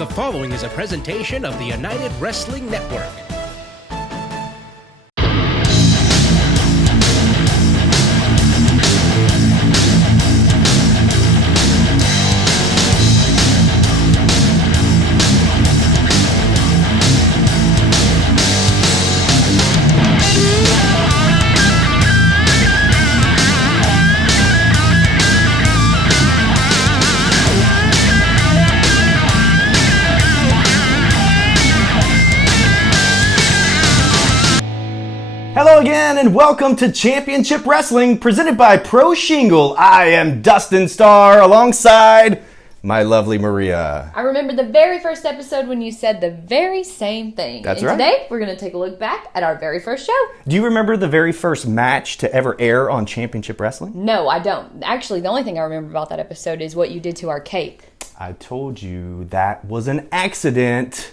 The following is a presentation of the United Wrestling Network. Hello again and welcome to Championship Wrestling presented by Pro Shingle. I am Dustin Starr alongside my lovely Maria. I remember the very first episode when you said the very same thing. That's and right. Today we're going to take a look back at our very first show. Do you remember the very first match to ever air on Championship Wrestling? No, I don't. Actually, the only thing I remember about that episode is what you did to our cake. I told you that was an accident.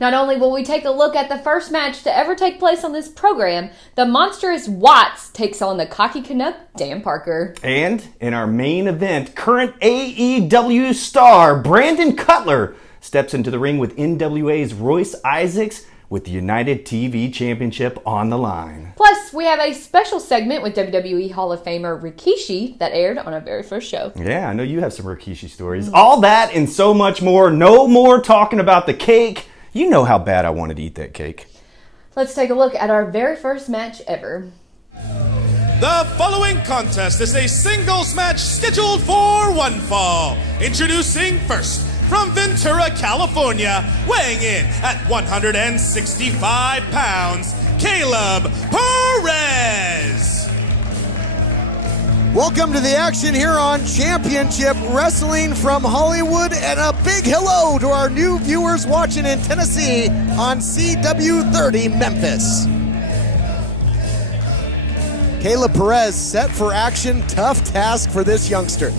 Not only will we take a look at the first match to ever take place on this program, the monstrous Watts takes on the cocky Canuck, Dan Parker. And in our main event, current AEW star Brandon Cutler steps into the ring with NWA's Royce Isaacs with the United TV Championship on the line. Plus, we have a special segment with WWE Hall of Famer Rikishi that aired on our very first show. Yeah, I know you have some Rikishi stories. All that and so much more. No more talking about the cake. You know how bad I wanted to eat that cake. Let's take a look at our very first match ever. The following contest is a singles match scheduled for one fall. Introducing first, from Ventura, California, weighing in at 165 pounds, Caleb Perez. Welcome to the action here on Championship Wrestling from Hollywood, and a big hello to our new viewers watching in Tennessee on CW30 Memphis. Caleb Perez set for action. Tough task for this youngster.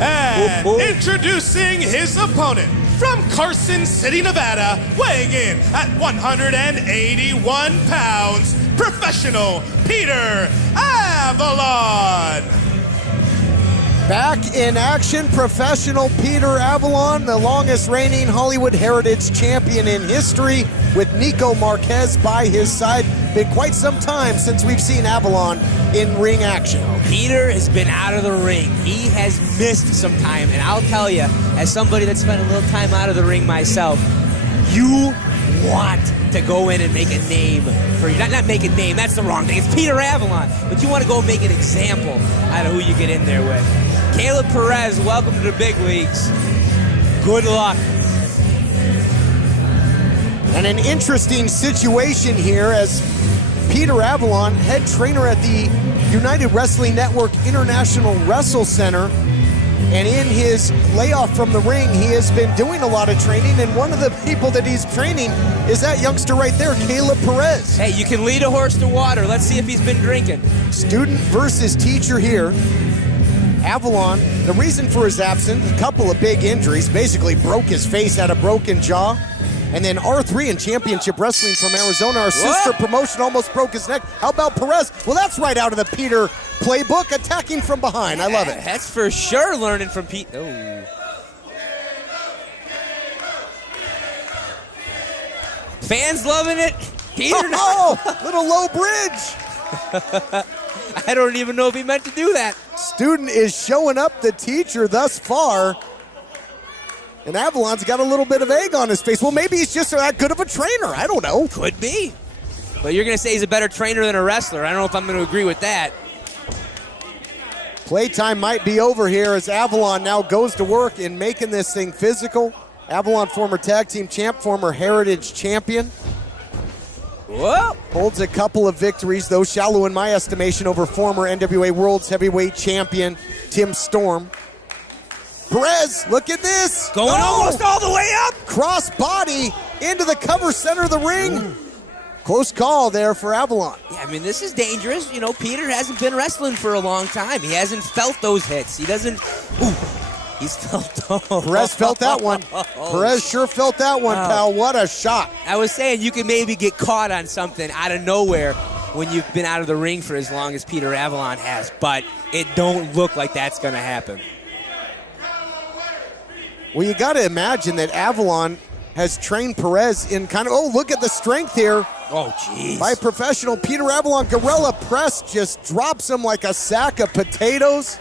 And introducing his opponent, from Carson City, Nevada, weighing in at 181 pounds, professional Peter Avalon. Back in action, professional Peter Avalon, the longest reigning Hollywood Heritage Champion in history, with Nico Marquez by his side. Been quite some time since we've seen Avalon in ring action. Peter has been out of the ring. He has missed some time, and I'll tell you, as somebody that spent a little time out of the ring myself, you want to go in and make a name for you. Not make a name, that's the wrong thing. It's Peter Avalon, but you want to go make an example out of who you get in there with. Caleb Perez, welcome to the big leagues. Good luck. And an interesting situation here as Peter Avalon, head trainer at the United Wrestling Network International Wrestle Center. And in his layoff from the ring, he has been doing a lot of training. And one of the people that he's training is that youngster right there, Caleb Perez. Hey, you can lead a horse to water. Let's see if he's been drinking. Student versus teacher here. Avalon, the reason for his absence, a couple of big injuries, basically broke his face, had a broken jaw. And then R3 in Championship Wrestling from Arizona, our sister promotion, almost broke his neck. How about Perez? Well, that's right out of the Peter playbook, attacking from behind. I love it. That's for sure learning from Pete. Oh. Fans loving it. Peter. Oh, little low bridge. I don't even know if he meant to do that. Student is showing up the teacher thus far. And Avalon's got a little bit of egg on his face. Well, maybe he's just that good of a trainer. I don't know. Could be. But you're going to say he's a better trainer than a wrestler. I don't know if I'm going to agree with that. Playtime might be over here as Avalon now goes to work in making this thing physical. Avalon, former tag team champ, former heritage champion. Whoa. Holds a couple of victories, though shallow in my estimation, over former NWA World's Heavyweight Champion Tim Storm. Perez, look at this. Going almost all the way up. Cross body into the cover center of the ring. Ooh. Close call there for Avalon. Yeah, I mean, this is dangerous. You know, Peter hasn't been wrestling for a long time. He hasn't felt those hits. He doesn't. Ooh. He's felt those. Perez felt that one. Perez sure felt that one, pal. What a shot. I was saying you can maybe get caught on something out of nowhere. when you've been out of the ring for as long as Peter Avalon has, but it don't look like that's going to happen. Well, you got to imagine that Avalon has trained Perez in kind of, oh, look at the strength here. Oh, jeez. By professional Peter Avalon. Gorilla press just drops him like a sack of potatoes.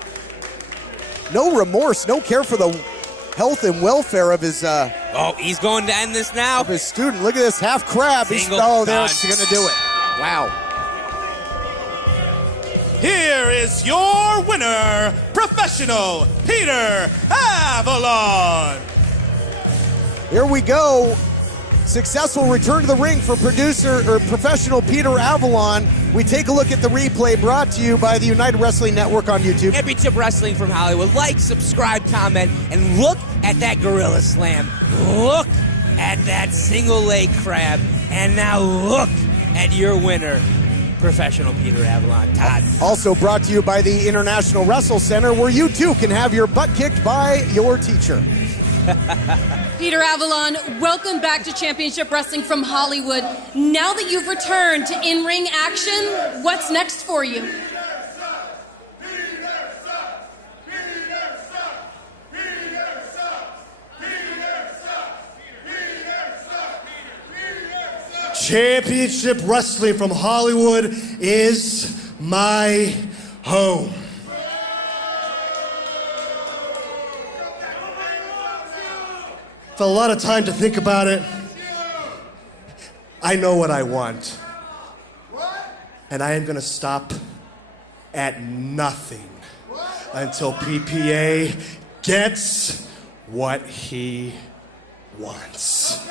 No remorse, no care for the health and welfare of his oh, he's going to end this now. of his student. Look at this half crab. Single There, dodge. he's going to do it. Wow. Here is your winner, professional Peter Avalon. Here we go. Successful return to the ring for professional Peter Avalon. We take a look at the replay brought to you by the United Wrestling Network on YouTube. Championship Wrestling from Hollywood. Like, subscribe, comment, and look at that gorilla slam. Look at that single leg crab. And now look at your winner, professional Peter Avalon. Todd. Also brought to you by the International Wrestle Center, where you too can have your butt kicked by your teacher. Peter Avalon, welcome back to Championship Wrestling from Hollywood. Now that you've returned to in-ring action, what's next for you? Championship Wrestling from Hollywood is my home. With a lot of time to think about it, I know what I want. And I am going to stop at nothing until PPA gets what he wants.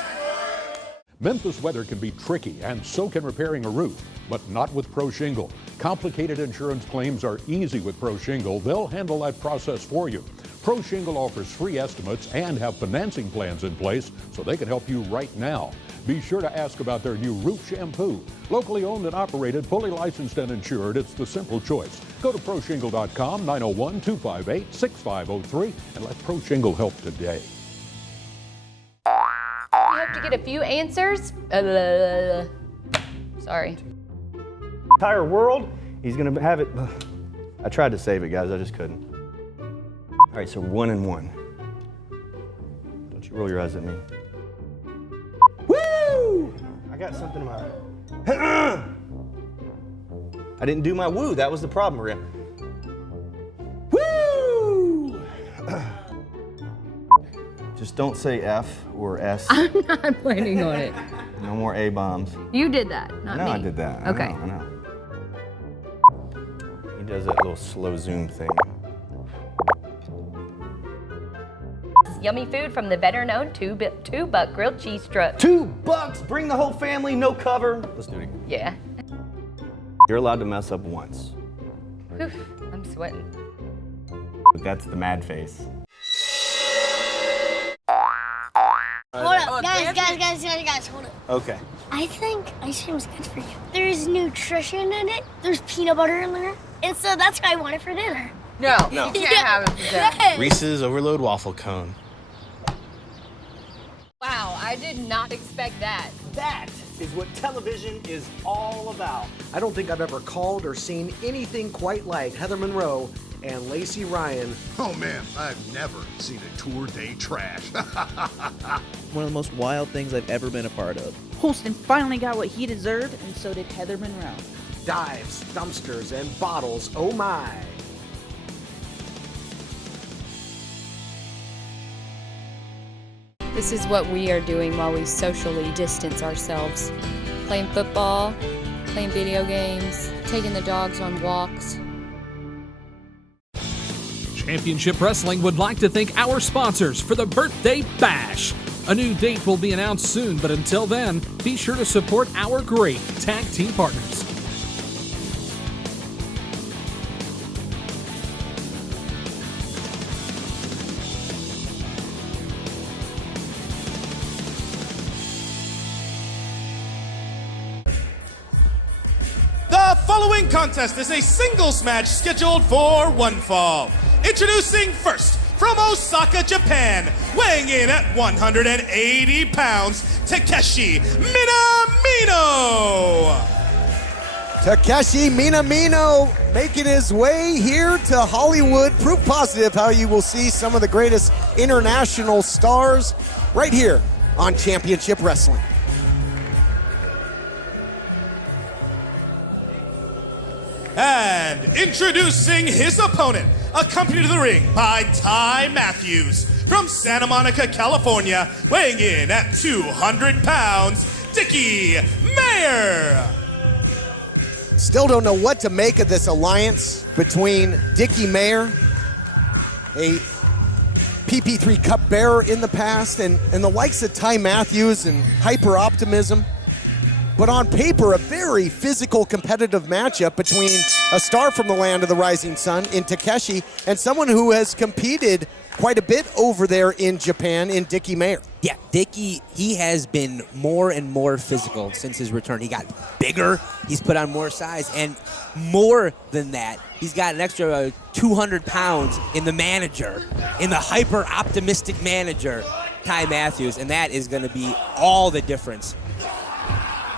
Memphis weather can be tricky, and so can repairing a roof, but not with Pro Shingle. Complicated insurance claims are easy with Pro Shingle. They'll handle that process for you. Pro Shingle offers free estimates and have financing plans in place so they can help you right now. Be sure to ask about their new roof shampoo. Locally owned and operated, fully licensed and insured, it's the simple choice. Go to ProShingle.com, 901-258-6503, and let Pro Shingle help today. You hope to get a few answers. Sorry. Entire world, he's going to have it. I tried to save it, guys. I just couldn't. All right, so 1 and 1. Don't you roll your eyes at me. Woo! I got something in my... I didn't do my woo. That was the problem, Maria. Woo! Just don't say F or S. I'm not planning on it. No more A-bombs. You did that, not me. No, I did that. Okay. I know. He does that little slow zoom thing. Yummy food from the veteran-owned two-buck grilled cheese truck. $2, bring the whole family, no cover. Let's do it again. Yeah. You're allowed to mess up once. Whew, I'm sweating. That's the mad face. Hold up, guys, hold up. Okay. I think ice cream is good for you. There's nutrition in it. There's peanut butter in there. And so that's what I want it for dinner. No, you can't have it for dinner. Reese's Overload Waffle Cone. Wow, I did not expect that. That is what television is all about. I don't think I've ever called or seen anything quite like Heather Monroe and Lacey Ryan. Oh man, I've never seen a tour day trash. One of the most wild things I've ever been a part of. Holston finally got what he deserved, and so did Heather Monroe. Dives, dumpsters, and bottles, oh my. This is what we are doing while we socially distance ourselves. Playing football, playing video games, taking the dogs on walks. Championship Wrestling would like to thank our sponsors for the Birthday Bash. A new date will be announced soon, but until then, be sure to support our great tag team partners. The following contest is a singles match scheduled for one fall. Introducing first, from Osaka, Japan, weighing in at 180 pounds, Takeshi Minamino. Takeshi Minamino making his way here to Hollywood. Proof positive how you will see some of the greatest international stars right here on Championship Wrestling. And introducing his opponent, accompanied to the ring by Ty Matthews from Santa Monica, California, weighing in at 200 pounds, Dicky Mayer. Still don't know what to make of this alliance between Dicky Mayer, a PP3 Cup bearer in the past, and the likes of Ty Matthews and Hyper Optimism. But on paper, a very physical, competitive matchup between a star from the land of the rising sun in Takeshi and someone who has competed quite a bit over there in Japan in Dicky Mayer. Yeah, Dicky, he has been more and more physical since his return. He got bigger, he's put on more size, and more than that, he's got an extra 200 pounds in the manager, in the hyper-optimistic manager, Ty Matthews, and that is going to be all the difference.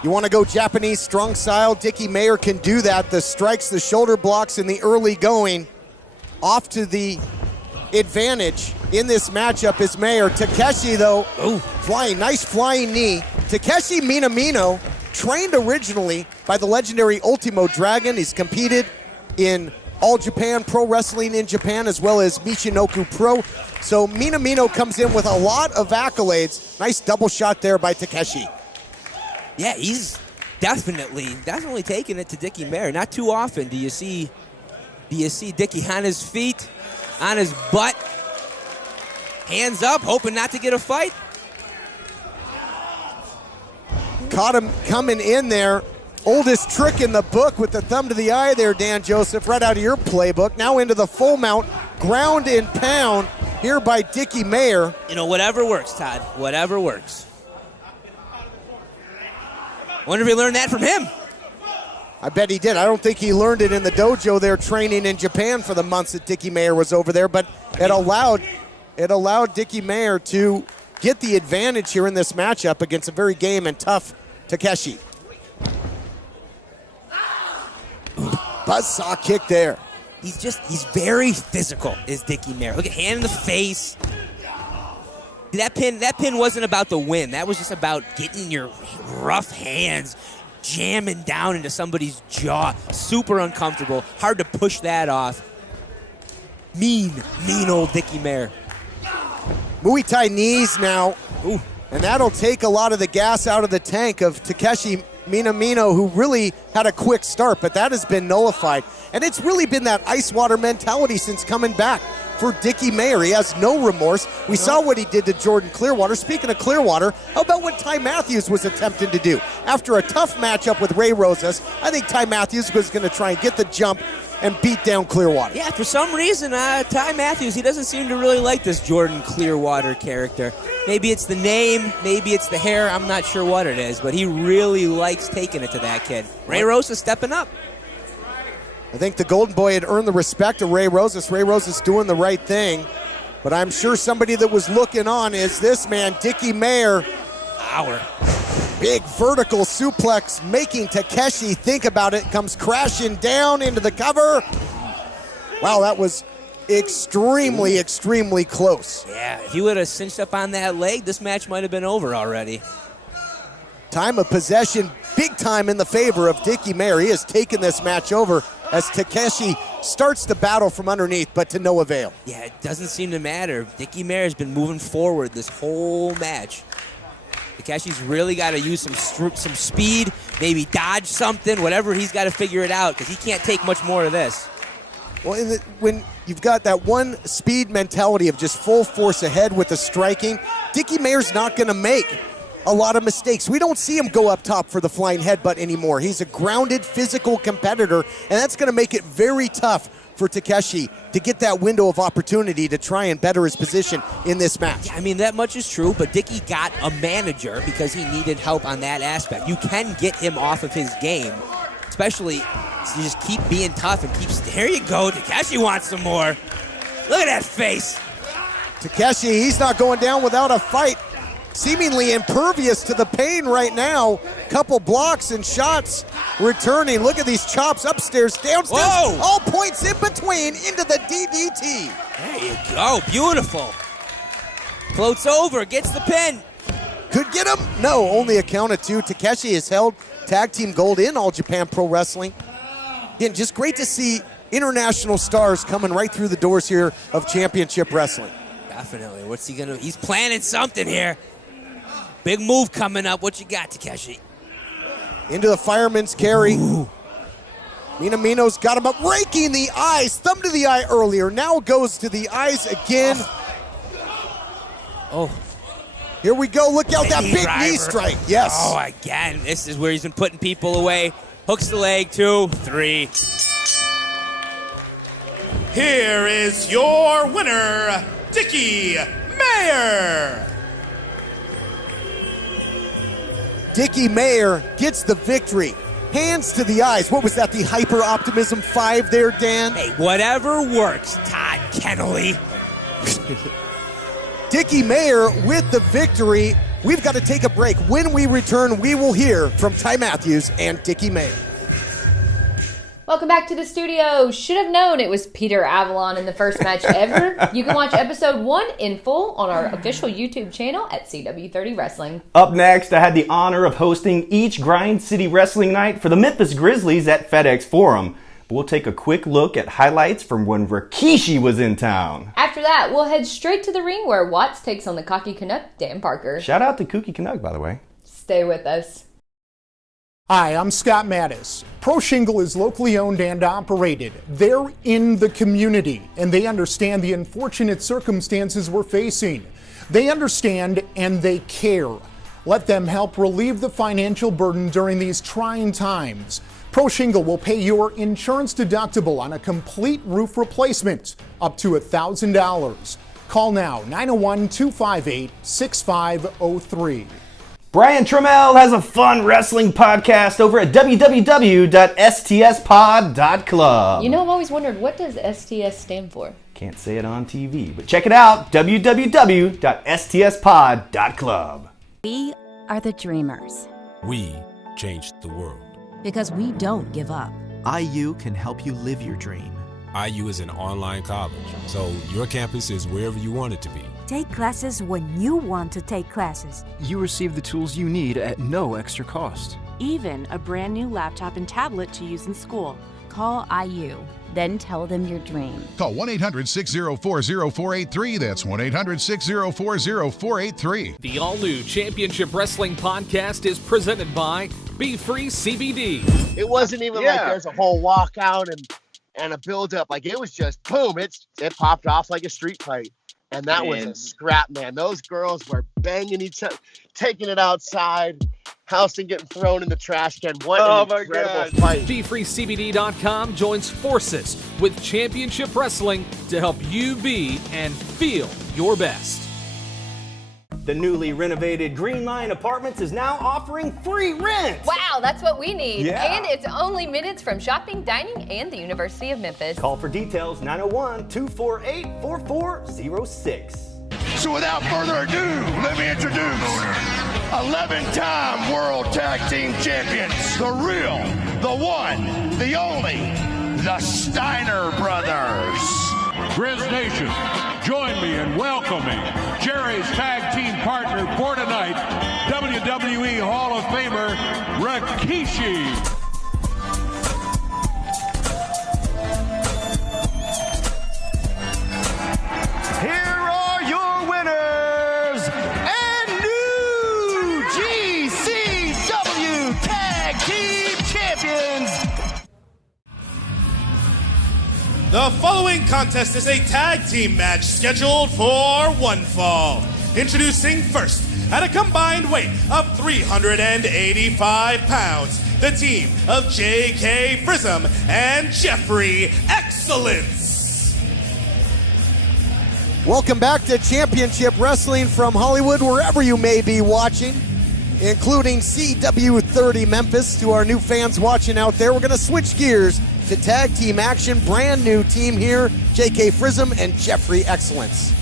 You want to go Japanese strong style? Dicky Mayer can do that. The strikes, the shoulder blocks in the early going. Off to the advantage in this matchup is Mayer. Takeshi, though, nice flying knee. Takeshi Minamino, trained originally by the legendary Ultimo Dragon. He's competed in All Japan Pro Wrestling in Japan as well as Michinoku Pro. So Minamino comes in with a lot of accolades. Nice double shot there by Takeshi. Yeah, he's definitely taking it to Dicky Mayer. Not too often do you see Dicky on his feet, on his butt, hands up, hoping not to get a fight. Caught him coming in there. Oldest trick in the book with the thumb to the eye there, Dan Joseph, right out of your playbook. Now into the full mount, ground and pound here by Dicky Mayer. You know, whatever works, Todd, whatever works. Wonder if he learned that from him. I bet he did. I don't think he learned it in the dojo there training in Japan for the months that Dicky Mayer was over there, but it allowed Dicky Mayer to get the advantage here in this matchup against a very game and tough Takeshi. Buzzsaw kick there. He's very physical, is Dicky Mayer. Look at hand in the face. That pin wasn't about the win. That was just about getting your rough hands jamming down into somebody's jaw. Super uncomfortable. Hard to push that off. Mean old Dicky Mayer. Muay Thai knees now. Ooh. And that'll take a lot of the gas out of the tank of Takeshi Minamino, who really had a quick start, but that has been nullified. And it's really been that ice water mentality since coming back for Dicky Mayer. He has no remorse. We saw what he did to Jordan Clearwater. Speaking of Clearwater, how about what Ty Matthews was attempting to do? After a tough matchup with Ray Rosas, I think Ty Matthews was going to try and get the jump and beat down Clearwater. Yeah, for some reason, Ty Matthews, he doesn't seem to really like this Jordan Clearwater character. Maybe it's the name, maybe it's the hair, I'm not sure what it is, but he really likes taking it to that kid. Ray Rosas stepping up. I think the Golden Boy had earned the respect of Ray Rosas. Ray Rosas doing the right thing. But I'm sure somebody that was looking on is this man, Dicky Mayer. Big vertical suplex making Takeshi think about it. Comes crashing down into the cover. Wow, that was extremely, extremely close. Yeah, if he would have cinched up on that leg, this match might have been over already. Time of possession, big time in the favor of Dicky Mayer. He has taken this match over as Takeshi starts the battle from underneath, but to no avail. Yeah, it doesn't seem to matter. Dicky Mayer has been moving forward this whole match. Takeshi's really got to use some speed, maybe dodge something, whatever. He's got to figure it out because he can't take much more of this. Well, when you've got that one speed mentality of just full force ahead with the striking, Dicky Mayer's not going to make a lot of mistakes. We don't see him go up top for the flying headbutt anymore. He's a grounded, physical competitor, and that's going to make it very tough for Takeshi to get that window of opportunity to try and better his position in this match. Yeah, I mean, that much is true, but Dicky got a manager because he needed help on that aspect. You can get him off of his game, especially if you just keep being tough and there you go, Takeshi wants some more. Look at that face. Takeshi, he's not going down without a fight. Seemingly impervious to the pain right now. couple blocks and shots returning. Look at these chops upstairs, downstairs, Whoa. all points in between into the DDT. There you go. Beautiful. Floats over, gets the pin. Could get him? No, only a count of two. Takeshi has held tag team gold in All Japan Pro Wrestling. Again, just great to see international stars coming right through the doors here of Championship Wrestling. Definitely. What's he gonna? He's planning something here. Big move coming up. What you got, Takeshi? Into the fireman's carry. Ooh. Minamino's got him up, raking the eyes. Thumb to the eye earlier. Now goes to the eyes again. Oh. Here we go. Look out, that big driver. knee strike. Yes. Oh, again. This is where he's been putting people away. Hooks the leg, 2, 3. Here is your winner, Dicky Mayer. Dicky Mayer gets the victory. Hands to the eyes. What was that, the Hyper Optimism 5 there, Dan? Hey, whatever works, Todd Kennelly. Dicky Mayer with the victory. We've got to take a break. When we return, we will hear from Ty Matthews and Dicky Mayer. Welcome back to the studio. Should have known it was Peter Avalon in the first match ever. You can watch episode 1 in full on our official YouTube channel at CW30 Wrestling. Up next, I had the honor of hosting each Grind City Wrestling night for the Memphis Grizzlies at FedEx Forum. But we'll take a quick look at highlights from when Rikishi was in town. After that, we'll head straight to the ring where Watts takes on the cocky Canuck, Dan Parker. Shout out to Kooky Canuck, by the way. Stay with us. Hi, I'm Scott Mattis. Pro Shingle is locally owned and operated. They're in the community, and they understand the unfortunate circumstances we're facing. They understand and they care. Let them help relieve the financial burden during these trying times. Pro Shingle will pay your insurance deductible on a complete roof replacement, up to $1,000. Call now, 901-258-6503. Brian Trammell has a fun wrestling podcast over at www.stspod.club. You know, I've always wondered, what does STS stand for? Can't say it on TV, but check it out, www.stspod.club. We are the dreamers. We changed the world. Because we don't give up. IU can help you live your dream. IU is an online college, so your campus is wherever you want it to be. Take classes when you want to take classes. You receive the tools you need at no extra cost. Even a brand new laptop and tablet to use in school. Call IU, then tell them your dream. Call 1-800-604-0483. That's 1-800-604-0483. The all-new Championship Wrestling Podcast is presented by Be Free CBD. It wasn't even like there's a whole walkout and a build-up. Like, it was just, boom, it popped off like a street fight. And that was a scrap, man. Those girls were banging each other, taking it outside. Houston getting thrown in the trash can. What an incredible fight. BeFreeCBD.com joins forces with Championship Wrestling to help you be and feel your best. The newly renovated Green Line Apartments is now offering free rent. Wow, that's what we need. Yeah. And it's only minutes from shopping, dining, and the University of Memphis. Call for details, 901-248-4406. So without further ado, let me introduce 11-time World Tag Team Champions, the real, the one, the only, the Steiner Brothers. Grizz Nation, join me in welcoming Jerry's tag team partner for tonight, WWE Hall of Famer Rikishi. Here are your winners and new GCW Tag Team Champions. The following contest is a tag team match scheduled for one fall. Introducing first, at a combined weight of 385 pounds, the team of J.K. Frism and Jeffrey Excellence. Welcome back to Championship Wrestling from Hollywood, wherever you may be watching, including CW30 Memphis. To our new fans watching out there, we're going to switch gears to tag team action. Brand new team here, J.K. Frism and Jeffrey Excellence.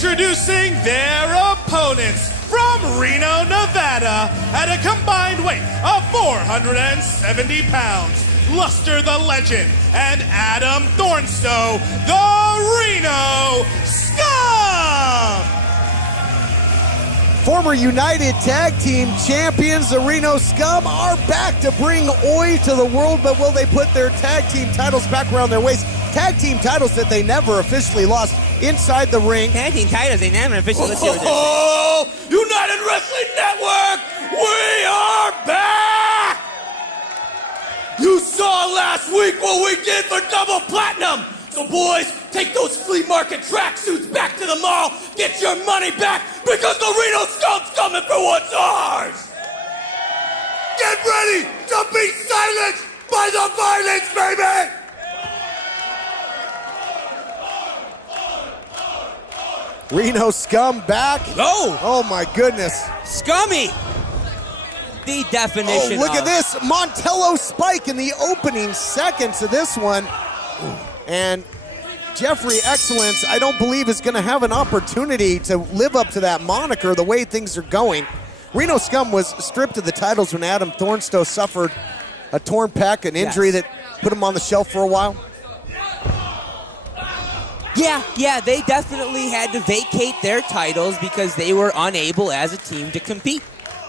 Introducing their opponents from Reno, Nevada, at a combined weight of 470 pounds, Luster the Legend and Adam Thornstowe, the Reno Scum! Former United Tag Team Champions, the Reno Scum, are back to bring Oi to the world, but will they put their tag team titles back around their waist? Tag team titles that they never officially lost inside the ring. Tag team titles they never officially lost. Oh, United Wrestling Network, we are back! You saw last week what we did for Double Platinum. So boys, take those flea market tracksuits back to the mall, get your money back, because the Reno Scum's coming for what's ours! Get ready to be silenced by the violence, baby! Reno Scum back. Oh my goodness. Scummy! The definition look at this. Montello spike in the opening seconds of this one. And Jeffrey Excellence, I don't believe, is going to have an opportunity to live up to that moniker the way things are going. Reno Scum was stripped of the titles when Adam Thornstowe suffered a torn pec, an injury that put him on the shelf for a while. Yeah, they definitely had to vacate their titles because they were unable as a team to compete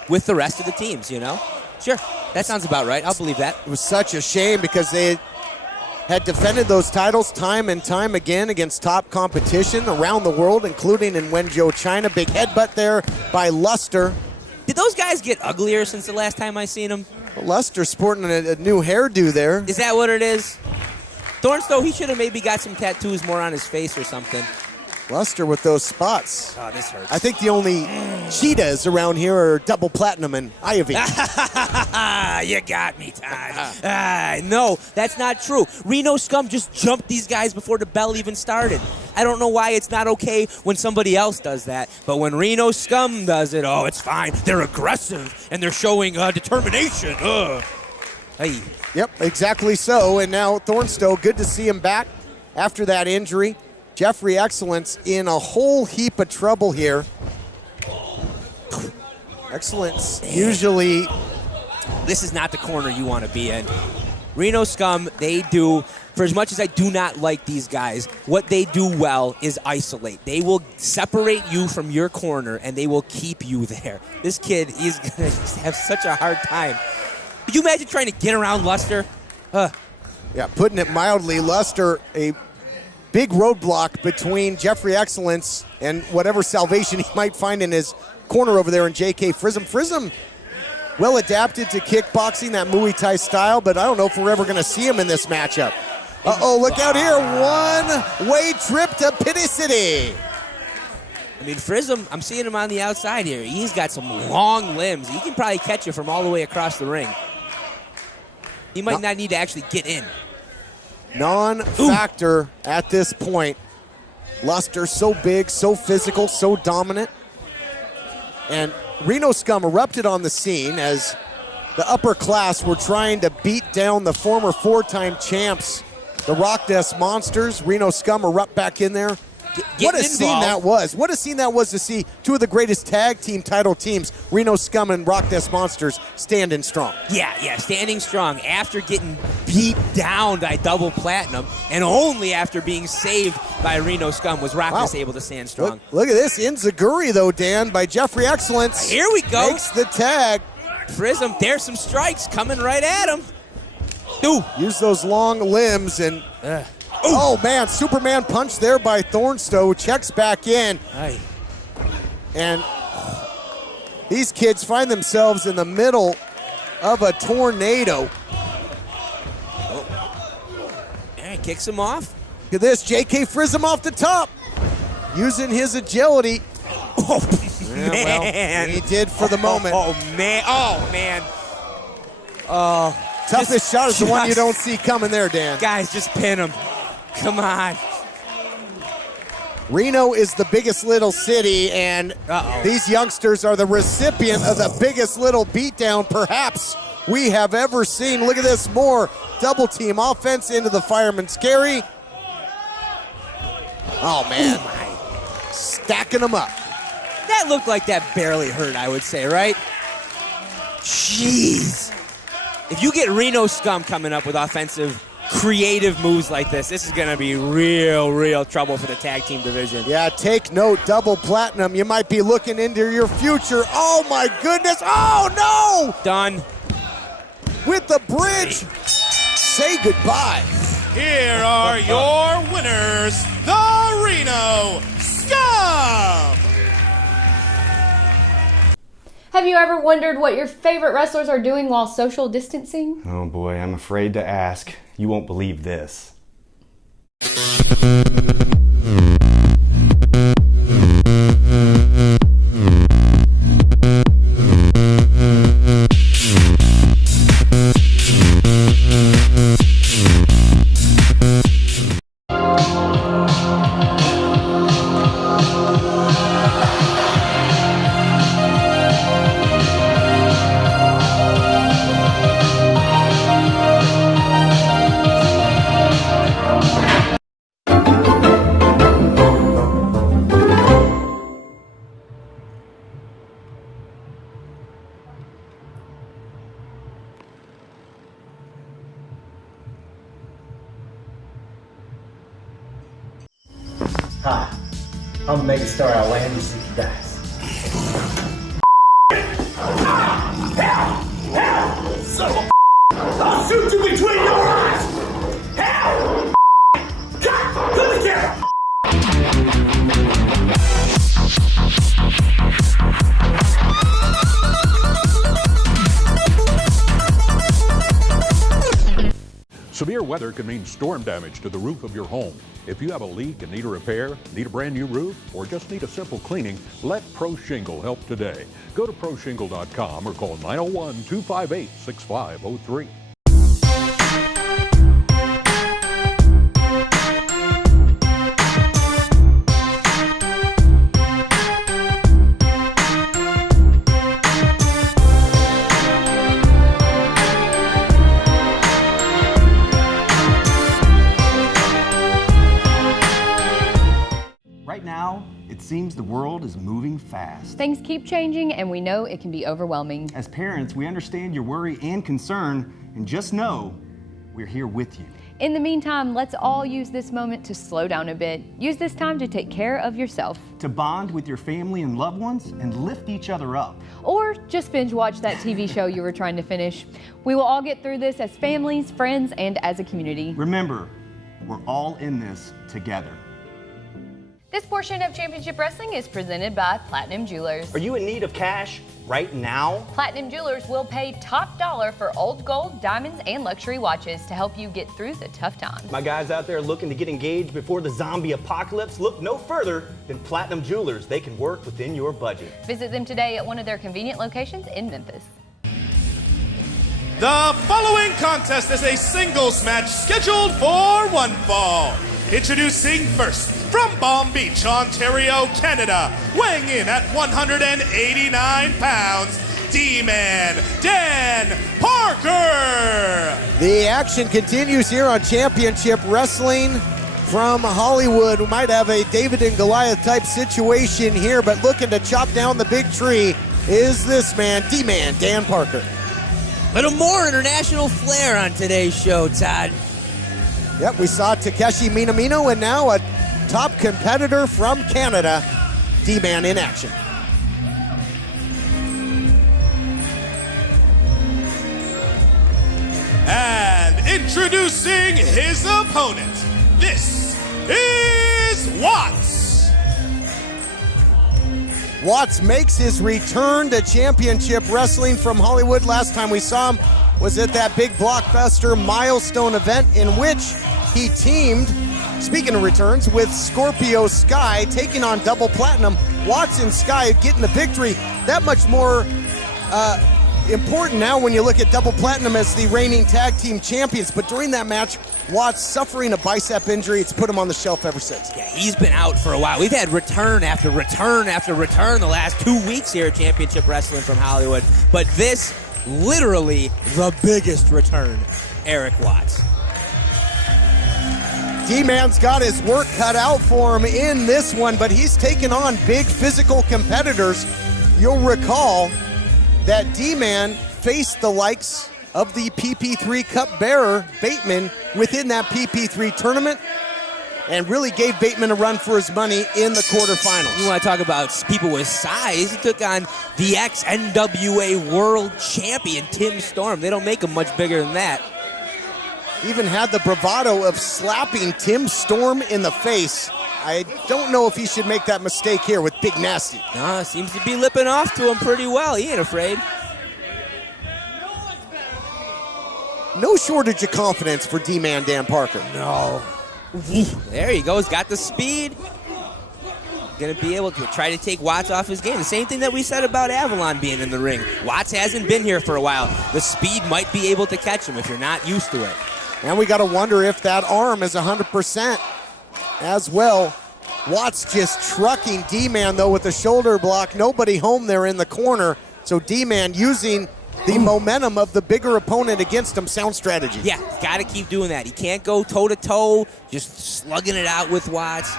with the rest of the teams, you know? Sure, that sounds about right. I'll believe that. It was such a shame because they had defended those titles time and time again against top competition around the world, including in Wenzhou, China. Big headbutt there by Luster. Did those guys get uglier since the last time I seen them? Well, Luster sporting a new hairdo there. Is that what it is? Thornstowe, he should have maybe got some tattoos more on his face or something. Luster with those spots. Oh, this hurts. I think the only cheetahs around here are Double Platinum and IOVINE. You got me, Todd. No, that's not true. Reno Scum just jumped these guys before the bell even started. I don't know why it's not okay when somebody else does that, but when Reno Scum does it, oh, it's fine. They're aggressive, and they're showing determination. Hey. Yep, exactly so. And now Thornstowe, good to see him back after that injury. Jeffrey Excellence in a whole heap of trouble here. Excellence usually... This is not the corner you want to be in. Reno Scum, they do, for as much as I do not like these guys, what they do well is isolate. They will separate you from your corner, and they will keep you there. This kid is going to have such a hard time. Could you imagine trying to get around Luster? Yeah, putting it mildly, Luster, a big roadblock between Jeffrey Excellence and whatever salvation he might find in his corner over there in J.K. Frism. Frism, well adapted to kickboxing, that Muay Thai style, but I don't know if we're ever going to see him in this matchup. Uh-oh, look out here. One-way trip to Pity City. I mean, Frism, I'm seeing him on the outside here. He's got some long limbs. He can probably catch you from all the way across the ring. He might not need to actually get in. Non-factor at this point. Luster so big, so physical, so dominant. And Reno Scum erupted on the scene as the upper class were trying to beat down the former four-time champs, the Rock Death Monsters. Reno Scum erupt back in there. What a scene that was. What a scene that was to see two of the greatest tag team title teams, Reno Scum and Rock Death Monsters, standing strong. Yeah, standing strong after getting beat down by Double Platinum, and only after being saved by Reno Scum was Rock Death able to stand strong. Look at this. Inzaguri, though, Dan, by Jeffrey Excellence. Here we go. Makes the tag. Frism, there's some strikes coming right at him. Use those long limbs and... Oh, man, Superman punch there by Thornstowe. Checks back in. Aye. And these kids find themselves in the middle of a tornado. And kicks him off. Look at this. J.K. Frism off the top. Using his agility. Oh, yeah, man. Well, he did for the moment. Oh, man. Toughest shot is the one you don't see coming there, Dan. Guys, just pin him. Come on. Reno is the biggest little city, and these youngsters are the recipient of the biggest little beatdown perhaps we have ever seen. Look at this, more double team offense into the fireman's carry. Oh, man. stacking them up. That looked like that barely hurt, I would say, right? Jeez. If you get Reno Scum coming up with offensive, creative moves like this is going to be real trouble for the tag team division. Yeah, take note, double platinum. You might be looking into your future. Oh, my goodness. Oh, no. Done. With the bridge. Say goodbye. Here are your winners, the Reno Scum! Have you ever wondered what your favorite wrestlers are doing while social distancing? Oh boy, I'm afraid to ask. You won't believe this. Hi, I'm Megastar Outlandish if you guys. Hell! Son of a I'll shoot you between your eyes! Hell! Cut! Put the camera! Severe weather can mean storm damage to the roof of your home. If you have a leak and need a repair, need a brand new roof, or just need a simple cleaning, let Pro Shingle help today. Go to proshingle.com or call 901-258-6503. Right now, it seems the world is moving fast. Things keep changing, and we know it can be overwhelming. As parents, we understand your worry and concern, and just know we're here with you. In the meantime, let's all use this moment to slow down a bit. Use this time to take care of yourself. To bond with your family and loved ones and lift each other up. Or just binge watch that TV show you were trying to finish. We will all get through this as families, friends, and as a community. Remember, we're all in this together. This portion of Championship Wrestling is presented by Platinum Jewelers. Are you in need of cash right now? Platinum Jewelers will pay top dollar for old gold, diamonds, and luxury watches to help you get through the tough times. My guys out there looking to get engaged before the zombie apocalypse, look no further than Platinum Jewelers. They can work within your budget. Visit them today at one of their convenient locations in Memphis. The following contest is a singles match scheduled for one fall. Introducing first, from Palm Beach, Ontario, Canada, weighing in at 189 pounds, D-Man Dan Parker. The action continues here on Championship Wrestling. From Hollywood, we might have a David and Goliath type situation here, but looking to chop down the big tree is this man, D-Man Dan Parker. Little more international flair on today's show, Todd. Yep, we saw Takeshi Minamino, and now a top competitor from Canada, D-Man in action. And introducing his opponent, this is Watts. Watts makes his return to Championship Wrestling from Hollywood. Last time we saw him was at that big blockbuster milestone event in which he teamed, speaking of returns, with Scorpio Sky, taking on Double Platinum. Watts and Sky getting the victory. That much more important now when you look at Double Platinum as the reigning tag team champions. But during that match, Watts suffering a bicep injury. It's put him on the shelf ever since. Yeah, he's been out for a while. We've had return after return after return the last 2 weeks here at Championship Wrestling from Hollywood. But this, literally the biggest return, Eric Watts. D-Man's got his work cut out for him in this one, but he's taken on big physical competitors. You'll recall that D-Man faced the likes of the PP3 Cup bearer, Bateman, within that PP3 tournament, and really gave Bateman a run for his money in the quarterfinals. You want to talk about people with size? He took on the ex-NWA World Champion, Tim Storm. They don't make him much bigger than that. Even had the bravado of slapping Tim Storm in the face. I don't know if he should make that mistake here with Big Nasty. No, seems to be lipping off to him pretty well. He ain't afraid. No shortage of confidence for D-Man Dan Parker. No. There he goes, got the speed. Going to be able to try to take Watts off his game. The same thing that we said about Avalon being in the ring. Watts hasn't been here for a while. The speed might be able to catch him if you're not used to it. And we got to wonder if that arm is 100% as well. Watts just trucking D-Man, though, with the shoulder block. Nobody home there in the corner. So D-Man using the momentum of the bigger opponent against him. Sound strategy. Yeah, got to keep doing that. He can't go toe-to-toe, just slugging it out with Watts.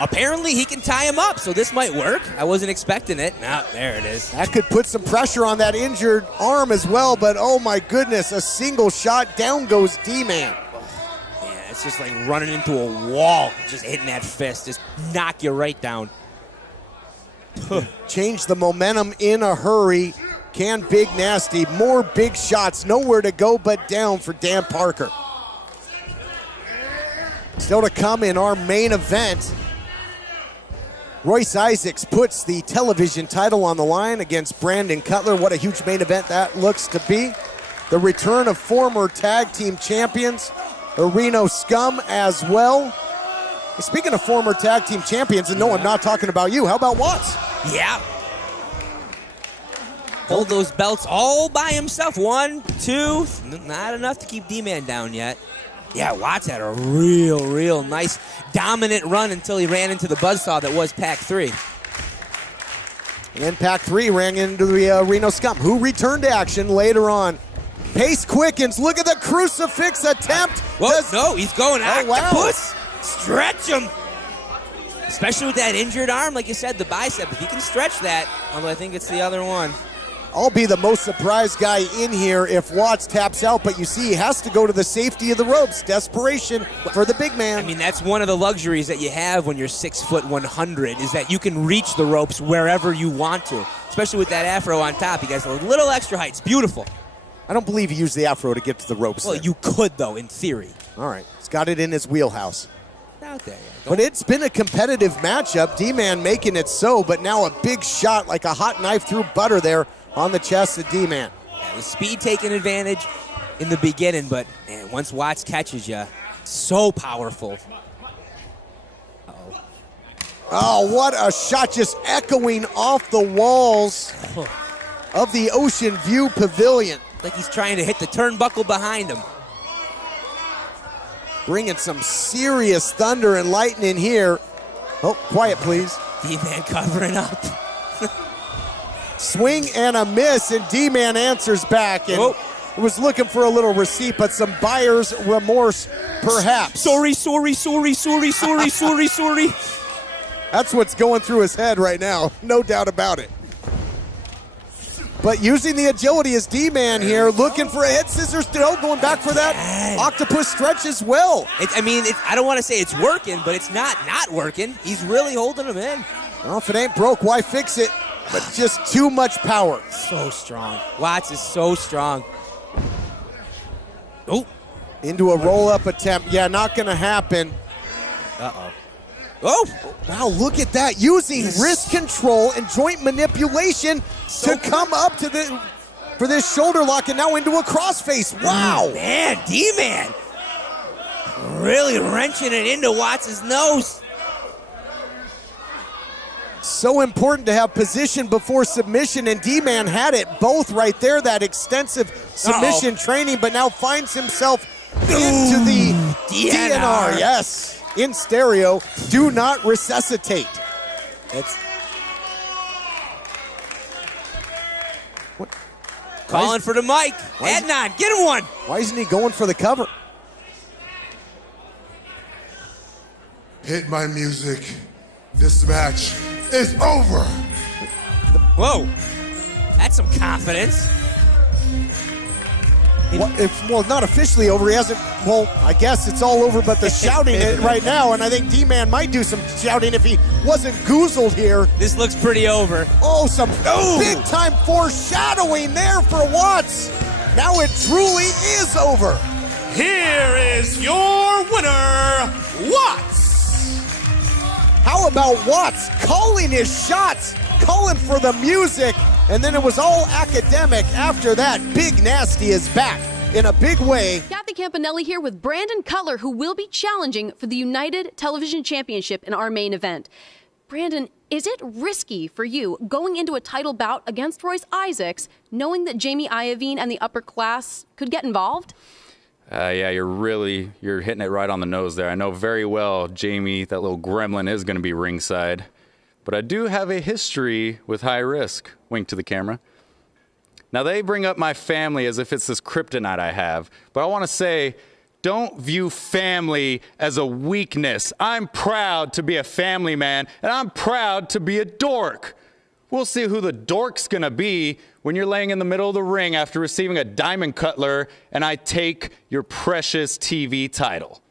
Apparently, he can tie him up, so this might work. I wasn't expecting it. No, there it is. That could put some pressure on that injured arm as well, but oh my goodness, a single shot, down goes D-Man. Yeah, it's just like running into a wall, just hitting that fist, just knock you right down. Change the momentum in a hurry. Can Big Nasty, more big shots, nowhere to go but down for Dan Parker. Still to come in our main event. Royce Isaacs puts the television title on the line against Brandon Cutler. What a huge main event that looks to be. The return of former tag team champions, the RENO Scum as well. Speaking of former tag team champions, and no, I'm not talking about you. How about Watts? Yeah. Hold those belts all by himself. 1, 2, not enough to keep D-Man down yet. Yeah, Watts had a real nice dominant run until he ran into the buzzsaw that was Pac 3. And Pac 3 ran into the RENO Scum, who returned to action later on. Pace quickens. Look at the crucifix attempt. Whoa, no, he's going octopus. Wow. Stretch him. Especially with that injured arm, like you said, the bicep. If he can stretch that, although I think it's the other one. I'll be the most surprised guy in here if Watts taps out, but you see he has to go to the safety of the ropes. Desperation for the big man. I mean, that's one of the luxuries that you have when you're 6'100" is that you can reach the ropes wherever you want to, especially with that afro on top. He has a little extra height. It's beautiful. I don't believe he used the afro to get to the ropes. Well, you could, though, in theory. All right. He's got it in his wheelhouse. Out there. But it's been a competitive matchup. D-Man making it so, but now a big shot like a hot knife through butter there on the chest of D-Man. Yeah, the speed taking advantage in the beginning, but man, once Watts catches you, so powerful. Uh-oh. Oh, what a shot, just echoing off the walls of the Ocean View Pavilion. Like he's trying to hit the turnbuckle behind him. Bringing some serious thunder and lightning here. Oh, quiet, please. D-Man covering up. Swing and a miss, and D-Man answers back. And was looking for a little receipt, but some buyer's remorse, perhaps. Sorry. That's what's going through his head right now, no doubt about it. But using the agility as D-Man here, looking for a head scissors, going back for that octopus stretch as well. I don't want to say it's working, but it's not working. He's really holding him in. Well, if it ain't broke, why fix it? But just too much power. So strong. Watts is so strong. Oh. Into a roll-up attempt. Yeah, not going to happen. Uh-oh. Oh! Wow, look at that. Using wrist control and joint manipulation to come up to for this shoulder lock and now into a crossface. Wow! Man, D-Man really wrenching it into Watts' nose. So important to have position before submission, and D-Man had it both right there, that extensive submission training, but now finds himself into the DNR. Yes, in stereo. Do not resuscitate. Calling for the mic. Adnan, get him one. Why isn't he going for the cover? hit my music. This match is over. Whoa, that's some confidence. Well, not officially over. He hasn't. Well, I guess it's all over, but the shouting it right now, and I think D-Man might do some shouting if he wasn't goozled here. This looks pretty over. Oh, some big-time foreshadowing there for Watts. Now it truly is over. Here is your winner, Watts. How about Watts calling his shots, calling for the music, and then it was all academic after that. Big Nasty is back in a big way. Kathy Campanelli here with Brandon Cutler, who will be challenging for the United Television Championship in our main event. Brandon, is it risky for you going into a title bout against Royce Isaacs, knowing that Jamie Iovine and the upper class could get involved? Yeah, you're hitting it right on the nose there. I know very well Jamie, that little gremlin, is going to be ringside. But I do have a history with high risk. Wink to the camera. Now, they bring up my family as if it's this kryptonite I have. But I want to say, don't view family as a weakness. I'm proud to be a family man, and I'm proud to be a dork. We'll see who the dork's going to be when you're laying in the middle of the ring after receiving a diamond cutler and I take your precious TV title.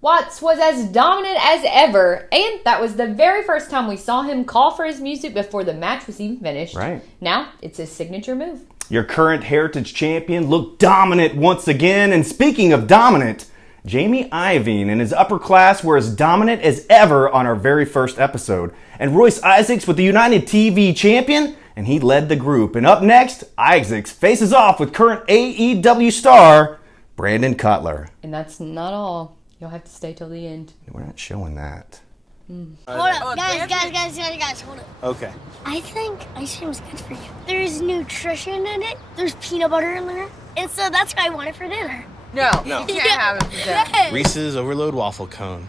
Watts was as dominant as ever, and that was the very first time we saw him call for his music before the match was even finished. Right. Now, it's his signature move. Your current Heritage Champion looked dominant once again, and speaking of dominant, Jamie Iovine and his upper class were as dominant as ever on our very first episode. And Royce Isaacs was the United TV Champion, and he led the group. And up next, Isaacs faces off with current AEW star Brandon Cutler. And that's not all. You'll have to stay till the end. We're not showing that. Hold up, guys, hold up. Okay. I think ice cream is good for you. There's nutrition in it. There's peanut butter in there. And so that's what I want it for dinner. No, you can't have it for dinner. Reese's Overload Waffle Cone.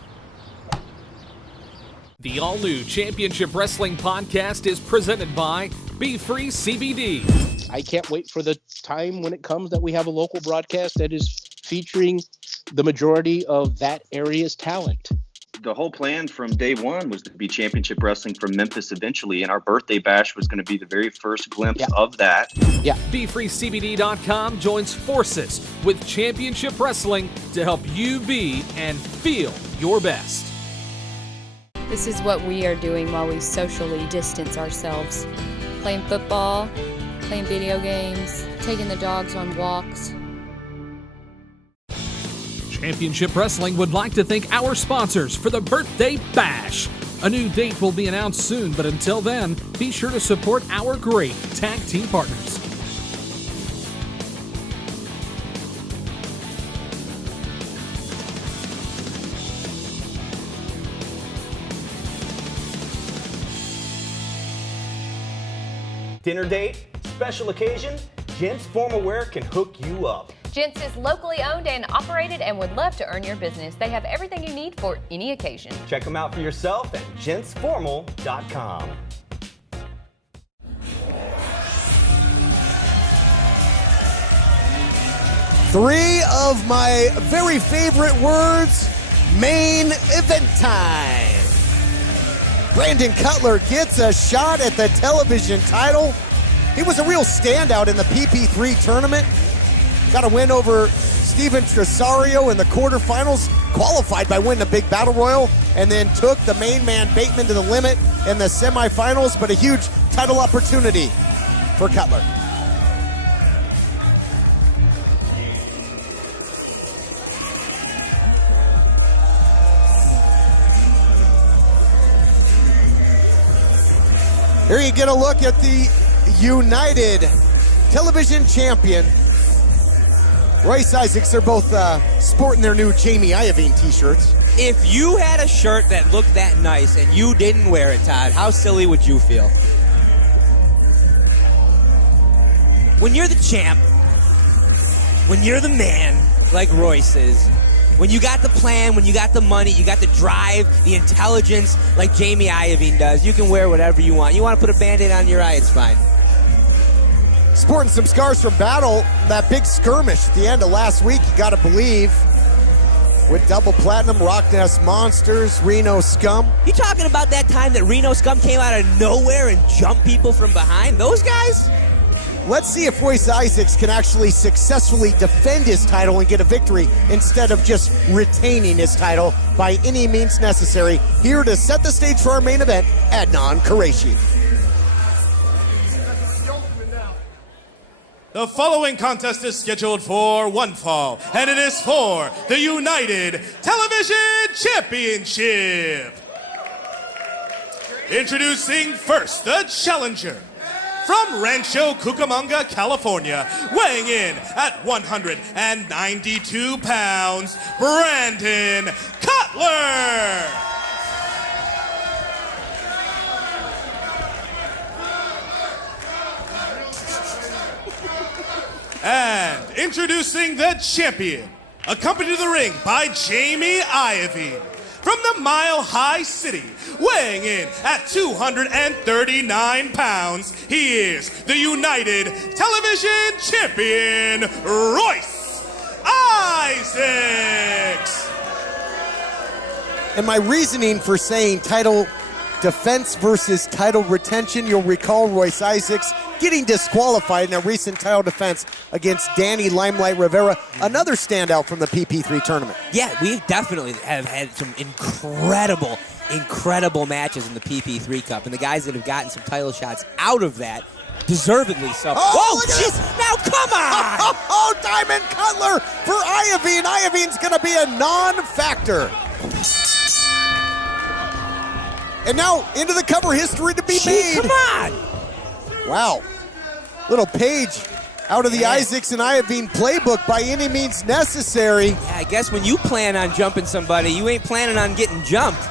The all-new Championship Wrestling Podcast is presented by Be Free CBD. I can't wait for the time when it comes that we have a local broadcast that is featuring the majority of that area's talent. The whole plan from day one was to be Championship Wrestling from Memphis eventually, and our birthday bash was going to be the very first glimpse of that. Yeah. BeFreeCBD.com joins forces with Championship Wrestling to help you be and feel your best. This is what we are doing while we socially distance ourselves. Playing football, playing video games, taking the dogs on walks. Championship Wrestling would like to thank our sponsors for the Birthday Bash. A new date will be announced soon, but until then, be sure to support our great tag team partners. Dinner date, special occasion, Gents Formal Wear can hook you up. Gents is locally owned and operated and would love to earn your business. They have everything you need for any occasion. Check them out for yourself at gentsformal.com. Three of my very favorite words, main event time. Brandon Cutler gets a shot at the television title. He was a real standout in the PP3 tournament. Got a win over Steven Tresario in the quarterfinals, qualified by winning a big battle royal, and then took the main man Bateman to the limit in the semifinals, but a huge title opportunity for Cutler. Here you get a look at the United Television Champion. Royce Isaacs are both sporting their new Jamie Iovine t-shirts. If you had a shirt that looked that nice and you didn't wear it, Todd, how silly would you feel? When you're the champ, when you're the man, like Royce is, when you got the plan, when you got the money, you got the drive, the intelligence, like Jamie Iovine does, you can wear whatever you want. You want to put a Band-Aid on your eye, it's fine. Sporting some scars from battle, that big skirmish at the end of last week, you got to believe. with double platinum, Rock Nest Monsters, Reno Scum. You talking about that time that Reno Scum came out of nowhere and jumped people from behind? Those guys? Let's see if Royce Isaacs can actually successfully defend his title and get a victory instead of just retaining his title by any means necessary. Here to set the stage for our main event, Adnan Qureshi. The following contest is scheduled for one fall, and it is for the United Television Championship. Introducing first the challenger. From Rancho Cucamonga, California, weighing in at 192 pounds, Brandon Cutler. And introducing the champion, accompanied to the ring by Jamie Iovine. From the Mile High City, weighing in at 239 pounds, he is the United Television Champion, ROYCE Isaacs. And my reasoning for saying title defense versus title retention, you'll recall Royce Isaacs getting disqualified in a recent title defense against Danny Limelight Rivera, another standout from the PP3 tournament. Yeah, we definitely have had some incredible matches in the PP3 Cup, and the guys that have gotten some title shots out of that, deservedly so. Oh, jeez, now come on! Oh, Diamond Cutler for Iovine. Iovine's going to be a non-factor. And now into the cover, history to be made. Come on! Wow. Little page out of the Isaacs and Iovine playbook by any means necessary. Yeah, I guess when you plan on jumping somebody, you ain't planning on getting jumped.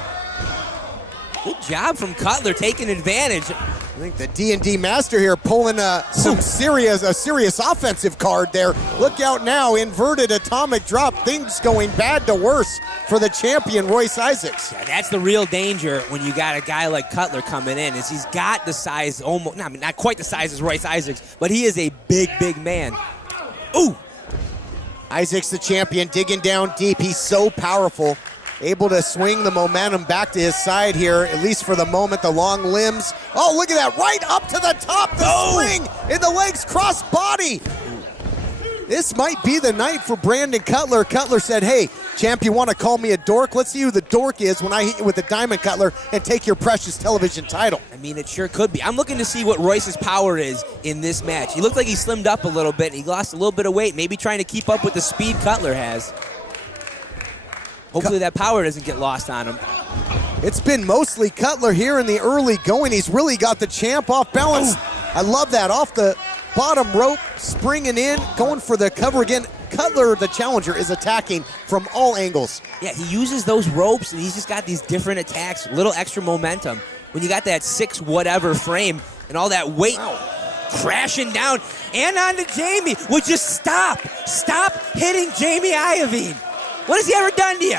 Good job from Cutler, taking advantage. I think the D&D master here pulling a serious offensive card there. Look out now, inverted atomic drop. Things going bad to worse for the champion, Royce Isaacs. Yeah, that's the real danger when you got a guy like Cutler coming in, is he's got the size, almost, not quite the size as Royce Isaacs, but he is a big man. Ooh! Isaacs, the champion, digging down deep. He's so powerful. Able to swing the momentum back to his side here, at least for the moment, the long limbs. Oh, look at that, right up to the top, the swing in the legs, cross body. This might be the night for Brandon Cutler. Cutler said, hey, champ, you want to call me a dork? Let's see who the dork is when I hit you with the Diamond Cutler and take your precious television title. I mean, it sure could be. I'm looking to see what Royce's power is in this match. He looked like he slimmed up a little bit. He lost a little bit of weight, maybe trying to keep up with the speed Cutler has. Hopefully that power doesn't get lost on him. It's been mostly Cutler here in the early going. He's really got the champ off balance. I love that. Off the bottom rope, springing in, going for the cover again. Cutler, the challenger, is attacking from all angles. Yeah, he uses those ropes, and he's just got these different attacks, little extra momentum. When you got that 6-whatever frame and all that weight crashing down, and onto Jamie. Would you stop hitting Jamie Iovine? What has he ever done to you?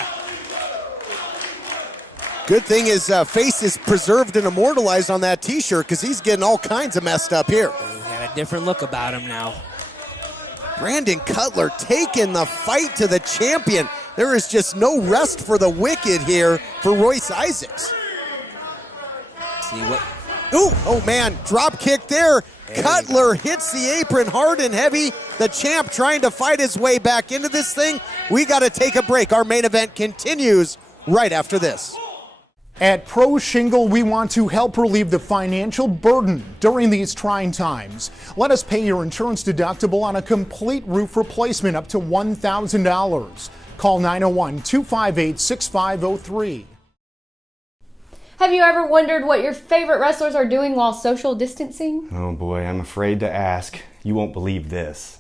Good thing his face is preserved and immortalized on that T-shirt, because he's getting all kinds of messed up here. He's got a different look about him now. Brandon Cutler taking the fight to the champion. There is just no rest for the wicked here for Royce Isaacs. See what? Ooh, oh man, drop kick there. Cutler hits the apron hard and heavy. The champ trying to fight his way back into this thing. We got to take a break. Our main event continues right after this. At Pro Shingle, we want to help relieve the financial burden during these trying times. Let us pay your insurance deductible on a complete roof replacement up to $1,000. Call 901-258-6503. Have you ever wondered what your favorite wrestlers are doing while social distancing? Oh boy, I'm afraid to ask. You won't believe this.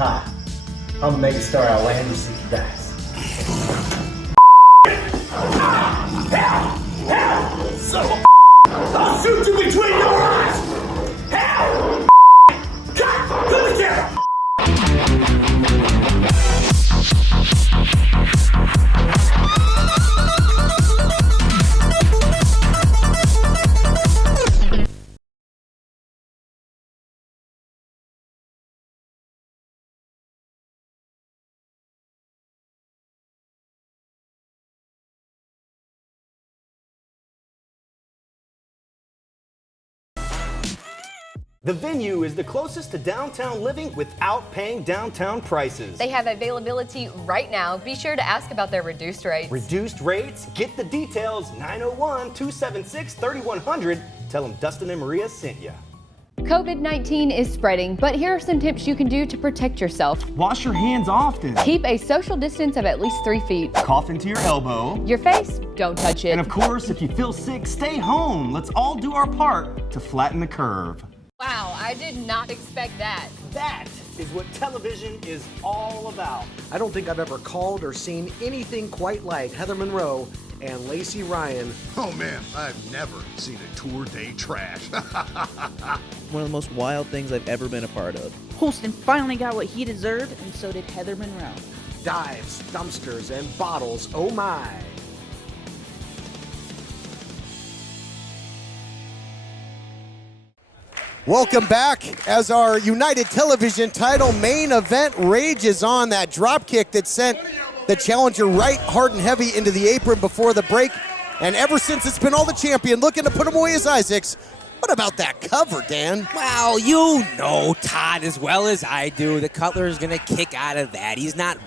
Hi, I'm megastar Outlander 60 Dice. Hell! Son of a I'll shoot you between your eyes! Hell! Cut! Put the camera! The venue is the closest to downtown living without paying downtown prices. They have availability right now. Be sure to ask about their reduced rates. Reduced rates? Get the details. 901-276-3100. Tell them Dustin and Maria sent you. COVID-19 is spreading, but here are some tips you can do to protect yourself. Wash your hands often. Keep a social distance of at least 3 feet. Cough into your elbow. Your face, don't touch it. And of course, if you feel sick, stay home. Let's all do our part to flatten the curve. Wow, I did not expect that. That is what television is all about. I don't think I've ever called or seen anything quite like Heather Monroe and Lacey Ryan. Oh man, I've never seen a tour day trash. One of the most wild things I've ever been a part of. Holston finally got what he deserved, and so did Heather Monroe. Dives, dumpsters, and bottles, oh my. Welcome back as our United Television title main event rages on. That drop kick that sent the challenger right hard and heavy into the apron before the break. And ever since, it's been all the champion looking to put him away as Isaacs. What about that cover, Dan? Well, you know, Todd, as well as I do, the Cutler is going to kick out of that. He's not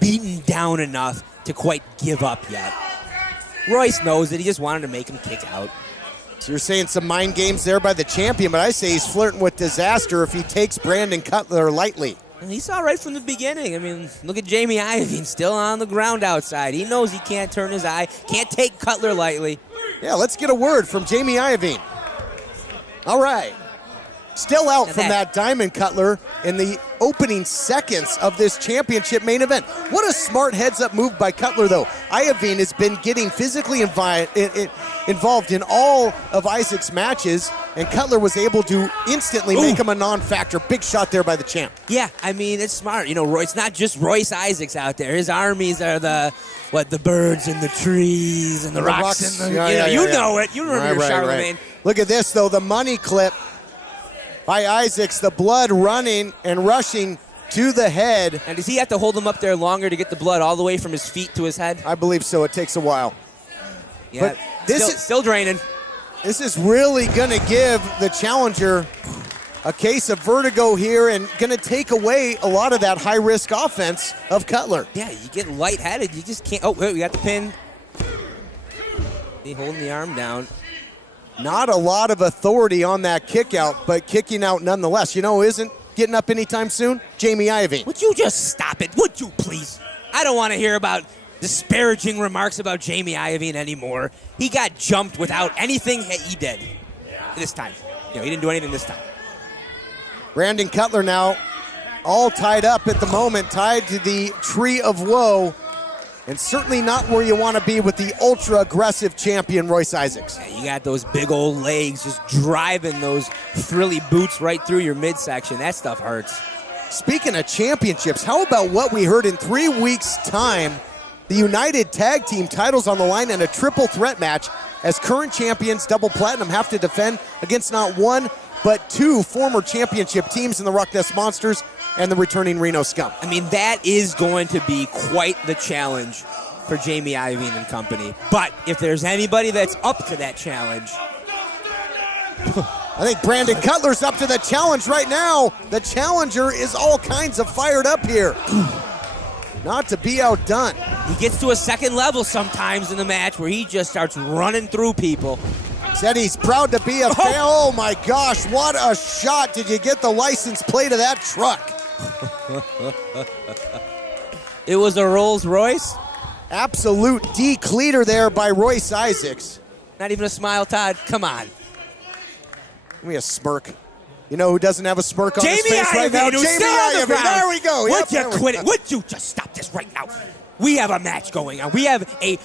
beaten down enough to quite give up yet. Royce knows that. He just wanted to make him kick out. So you're saying some mind games there by the champion, but I say he's flirting with disaster if he takes Brandon Cutler lightly. He saw right from the beginning. I mean, look at Jamie Iovine still on the ground outside. He knows he can't turn his eye, can't take Cutler lightly. Yeah, let's get a word from Jamie Iovine. All right. Still out from that diamond Cutler in the opening seconds of this championship main event. What a smart heads-up move by Cutler, though. Iovine has been getting physically involved in all of Isaac's matches, and Cutler was able to instantly make him a non-factor. Big shot there by the champ. Yeah, I mean, it's smart. You know, it's not just Royce Isaacs out there. His armies are the birds and the trees and the rocks. And the, you know it. You remember Charlemagne. Look at this, though, the money clip by Isaacs, the blood running and rushing to the head. And does he have to hold him up there longer to get the blood all the way from his feet to his head? I believe so. It takes a while. Yeah, but this is still draining. This is really going to give the challenger a case of vertigo here and going to take away a lot of that high-risk offense of Cutler. Yeah, you get lightheaded. You just can't. Oh, wait, we got the pin. He holding the arm down. Not a lot of authority on that kick out, but kicking out nonetheless. You know who isn't getting up anytime soon? Jamie Iovine. Would you just stop it? Would you please? I don't want to hear about disparaging remarks about Jamie Iovine anymore. He got jumped without anything he did this time. You know, he didn't do anything this time. Brandon Cutler now all tied up at the moment, tied to the tree of woe. And certainly not where you want to be with the ultra-aggressive champion, Royce Isaacs. Yeah, you got those big old legs just driving those frilly boots right through your midsection. That stuff hurts. Speaking of championships, how about what we heard in 3 weeks' time? The United Tag Team titles on the line in a triple threat match as current champions Double Platinum have to defend against not one, but two former championship teams in the Rock Nest Monsters and the returning Reno Scum. I mean, that is going to be quite the challenge for Jamie Iovine and company. But if there's anybody that's up to that challenge... I think Brandon Cutler's up to the challenge right now. The challenger is all kinds of fired up here. Not to be outdone. He gets to a second level sometimes in the match where he just starts running through people. Said he's proud to be a fan. Oh my gosh, what a shot. Did you get the license plate of that truck? It was a Rolls Royce. Absolute decleater there by Royce Isaacs. Not even a smile, Todd. Come on. Give me a smirk. You know who doesn't have a smirk on his face right now? Jamie Iovine. There we go. Would you quit it? Would you just stop this right now? We have a match going on. We have a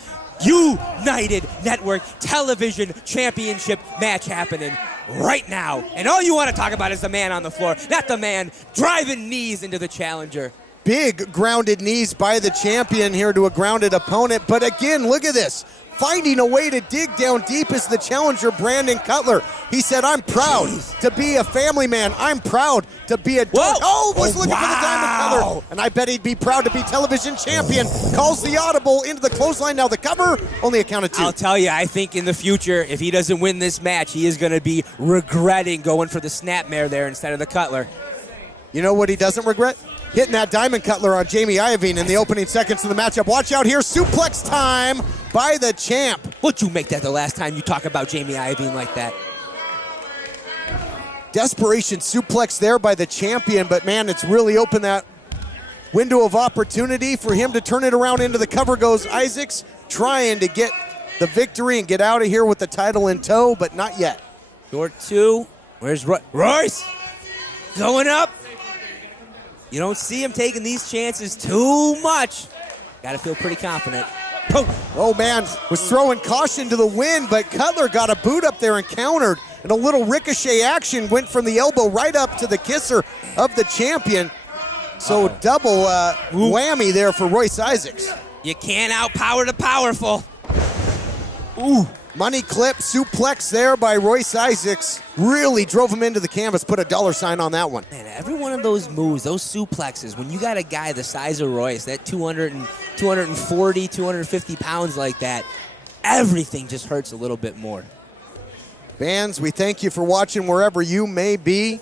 United Network Television Championship match happening right now. And all you want to talk about is the man on the floor, not the man driving knees into the challenger. Big grounded knees by the champion here to a grounded opponent. But again, look at this. Finding a way to dig down deep is the challenger, Brandon Cutler. He said, I'm proud to be a family man. I'm proud to be a... was looking for the diamond color. And I bet he'd be proud to be television champion. Calls the audible into the clothesline. Now the cover, only a count of 2. I'll tell you, I think in the future, if he doesn't win this match, he is going to be regretting going for the snapmare there instead of the Cutler. You know what he doesn't regret? Hitting that diamond Cutler on Jamie Iovine in the opening seconds of the matchup. Watch out here, suplex time by the champ. Would you make that the last time you talk about Jamie Iovine like that? Desperation suplex there by the champion, but man, it's really opened that window of opportunity for him to turn it around. Into the cover goes Isaacs, trying to get the victory and get out of here with the title in tow, but not yet. Short 2. Where's Royce? Going up. You don't see him taking these chances too much. Got to feel pretty confident. Oh, man, was throwing caution to the wind, but Cutler got a boot up there and countered. And a little ricochet action went from the elbow right up to the kisser of the champion. So double whammy there for Royce Isaacs. You can't outpower the powerful. Ooh. Money clip suplex there by Royce Isaacs. Really drove him into the canvas. Put a $sign on that one. Man, every one of those moves, those suplexes, when you got a guy the size of Royce, that 240, 250 pounds like that, everything just hurts a little bit more. Fans, we thank you for watching wherever you may be,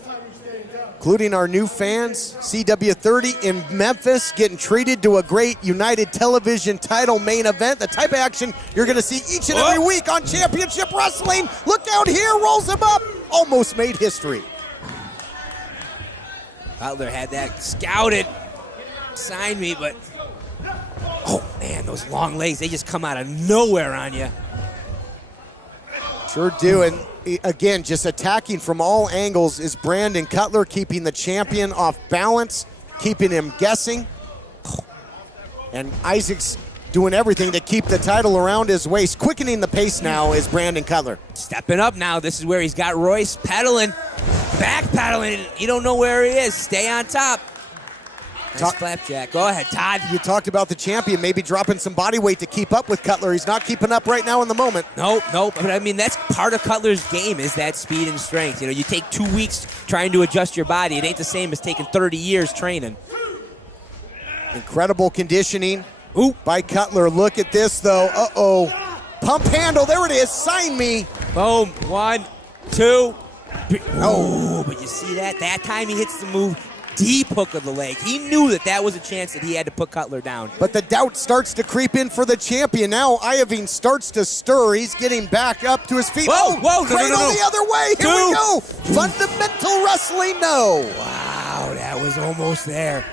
including our new fans. CW30 in Memphis getting treated to a great United Television title main event. The type of action you're going to see each and every week on Championship Wrestling. Look out here, rolls him up. Almost made history. Cutler had that scouted. Sign me, but... Oh, man, those long legs, they just come out of nowhere on you. Sure do, and again, just attacking from all angles is Brandon Cutler, keeping the champion off balance, keeping him guessing. And Isaac's doing everything to keep the title around his waist. Quickening the pace now is Brandon Cutler. Stepping up now. This is where he's got Royce pedaling, back pedaling. You don't know where he is. Stay on top. Nice flapjack. Go ahead, Todd. You talked about the champion maybe dropping some body weight to keep up with Cutler. He's not keeping up right now in the moment. Nope. But I mean, that's part of Cutler's game is that speed and strength. You know, you take 2 weeks trying to adjust your body. It ain't the same as taking 30 years training. Incredible conditioning by Cutler. Look at this, though. Uh-oh. Pump handle. There it is. Sign me. Boom. 1, 2, 3. Oh, but you see that? That time he hits the move. Deep hook of the leg. He knew that was a chance that he had to put Cutler down. But the doubt starts to creep in for the champion. Now Iovine starts to stir. He's getting back up to his feet. Whoa, no. The other way. Here we go. Fundamental wrestling, no. Wow, that was almost there.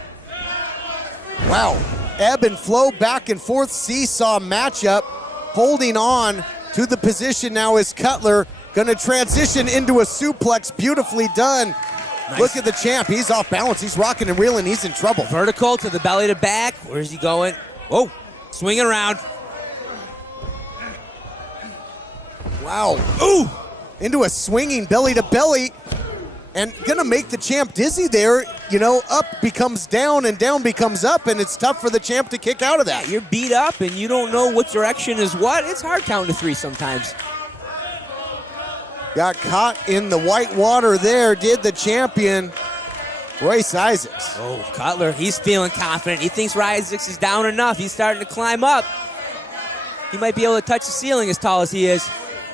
Wow. Ebb and flow, back and forth, seesaw matchup. Holding on to the position now is Cutler. Going to transition into a suplex. Beautifully done. Nice. Look at the champ. He's off balance. He's rocking and reeling. He's in trouble. Vertical to the belly to back. Where's he going? Whoa. Swinging around. Wow. Ooh. Into a swinging belly to belly. And going to make the champ dizzy there. You know, up becomes down and down becomes up. And it's tough for the champ to kick out of that. You're beat up and you don't know what direction is what. It's hard counting to 3 sometimes. Got caught in the white water there, did the champion, Royce Isaacs. Oh, Cutler, he's feeling confident. He thinks Royce Isaacs is down enough. He's starting to climb up. He might be able to touch the ceiling as tall as he is.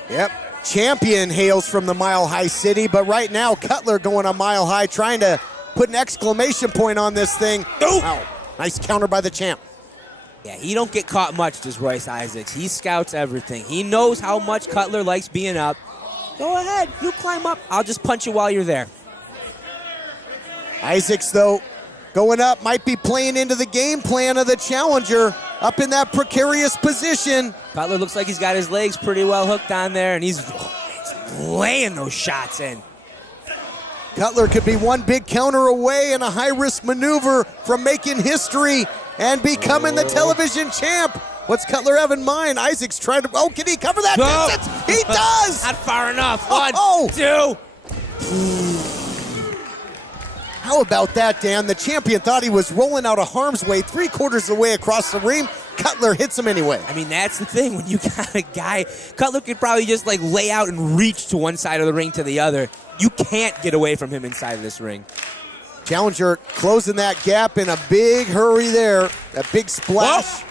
Yep, champion hails from the Mile High City, but right now Cutler going on Mile High, trying to put an exclamation point on this thing. Oh. Wow, nice counter by the champ. Yeah, he don't get caught much, does Royce Isaacs. He scouts everything. He knows how much Cutler likes being up. Go ahead, you climb up. I'll just punch you while you're there. Isaacs, though, going up, might be playing into the game plan of the challenger, up in that precarious position. Cutler looks like he's got his legs pretty well hooked on there, and he's laying those shots in. Cutler could be one big counter away and a high-risk maneuver from making history and becoming the television champ. What's Cutler have in mind? Isaac's trying to... Oh, can he cover that distance? He does! Not far enough. One, two. How about that, Dan? The champion thought he was rolling out of harm's way 3/4 of the way across the ring. Cutler hits him anyway. I mean, that's the thing. When you got a guy, Cutler could probably just like lay out and reach to one side of the ring to the other. You can't get away from him inside of this ring. Challenger closing that gap in a big hurry there. That big splash. Whoa.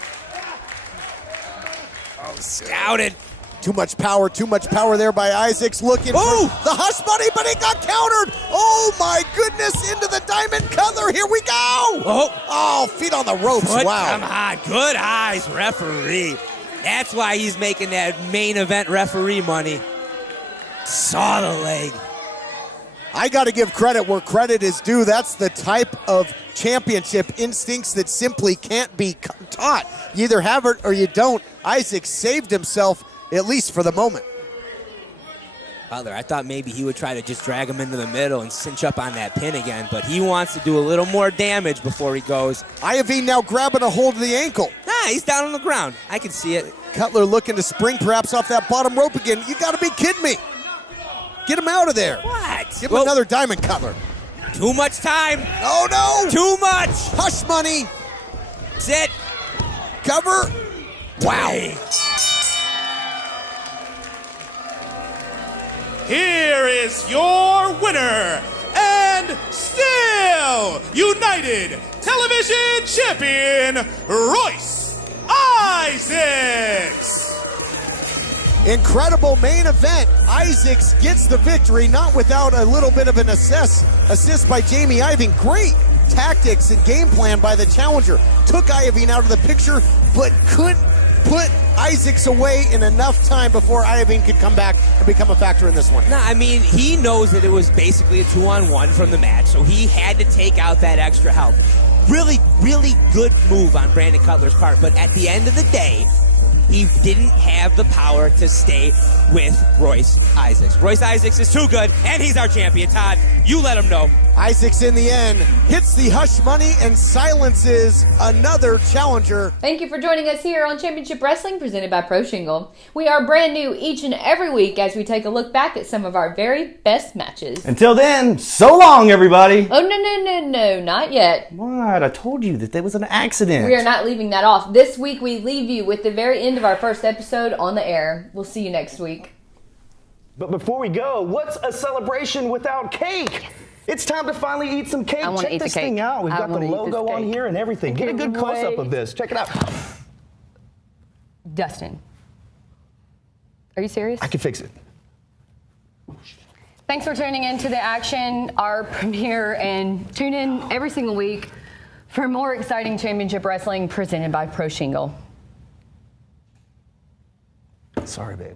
Oh, scouted. Too much power there by Isaacs looking for the hush money, but he got countered. Oh my goodness, into the diamond. Cutler, here we go. Oh, feet on the ropes, wow. Come on, good eyes, referee. That's why he's making that main event referee money. Saw the leg. I got to give credit where credit is due. That's the type of championship instincts that simply can't be taught. You either have it or you don't. Isaac saved himself, at least for the moment. Cutler, I thought maybe he would try to just drag him into the middle and cinch up on that pin again, but he wants to do a little more damage before he goes. IOVINE now grabbing a hold of the ankle. Nah, he's down on the ground. I can see it. Cutler looking to spring perhaps off that bottom rope again. You got to be kidding me. Get him out of there. What? Give him another diamond, Cutler. Too much time. Oh, no. Too much. Hush money. Sit. Cover. Wow. Here is your winner and still United Television Champion, ROYCE Isaacs. Incredible main event. Isaacs gets the victory, not without a little bit of an assist by Jamie IOVINE. Great tactics and game plan by the challenger. Took IOVINE out of the picture, but couldn't put Isaacs away in enough time before IOVINE could come back and become a factor in this one. Nah, I mean, he knows that it was basically a 2-on-1 from the match, so he had to take out that extra help. Really, really good move on Brandon Cutler's part, but at the end of the day, he didn't have the power to stay with ROYCE Isaacs. ROYCE Isaacs is too good, and he's our champion. Todd, you let him know. Isaacs in the end hits the hush money and silences another challenger. Thank you for joining us here on Championship Wrestling presented by Pro Shingle. We are brand new each and every week as we take a look back at some of our very best matches. Until then, so long, everybody. Oh, no, not yet. What? I told you that there was an accident. We are not leaving that off. This week we leave you with the very end of our first episode on the air. We'll see you next week. But before we go, what's a celebration without cake? It's time to finally eat some cake. Check this thing out. We've got the logo on here and everything. Get a good close-up of this. Check it out. Dustin, are you serious? I can fix it. Thanks for tuning in to the action, our premiere, and tune in every single week for more exciting championship wrestling presented by Pro Shingle. Sorry, babe.